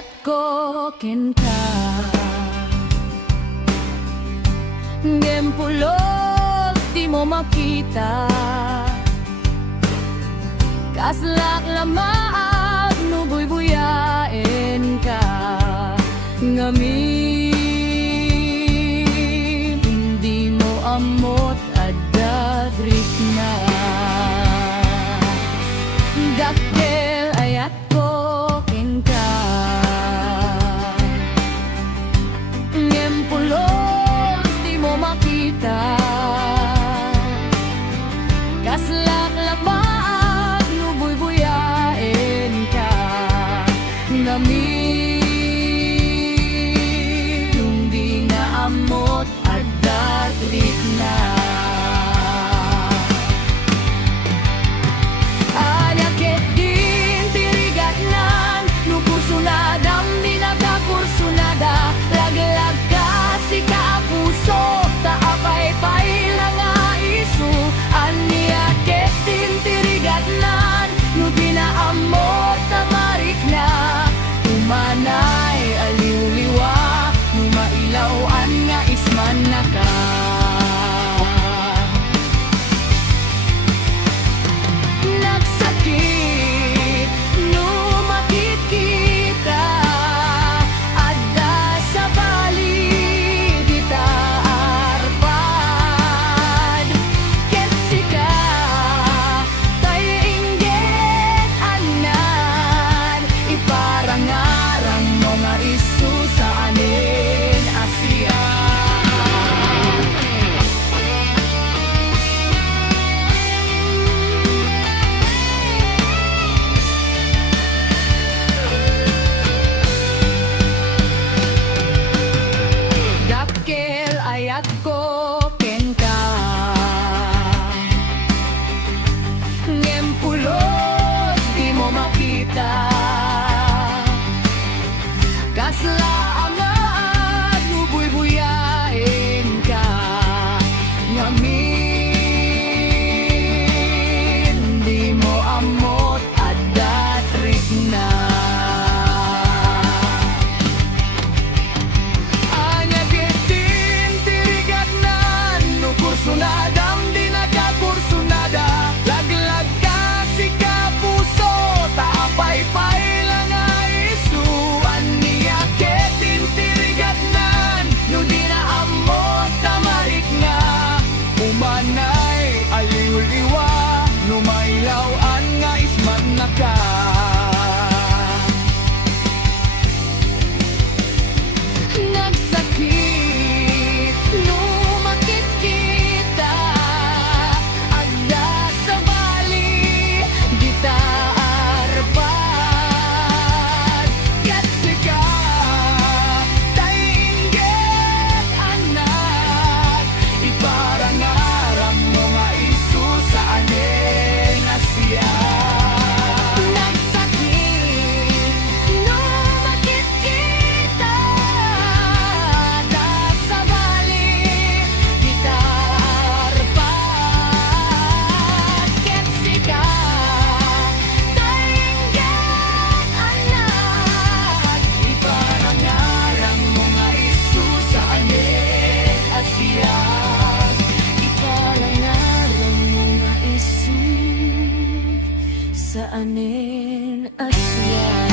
ayat ko kenka Gempulos di mo makita Kaslak lamaag nubuy-buyain ka Ngamin hindi mo amot adadrik na Dakkel ayat ko kenka Ngempulos di mo makita Kaslak lamaag nubuy-buyain ka Ngamin hindi na amot adadrik na ayat ko kenka Ngempulos di mo makita Kasla amaad nubuy-buyain ka Ngamin di mo amot adadrik na Kursunadam di nagkakursunada Laglag ka si kapuso Taapay-pay lang aisuan niya Ketin tirigatnan No di na amot tamarik nga Umanay aliw-liwa No mailawan nga isman na ka Nagsakit no sa anin asya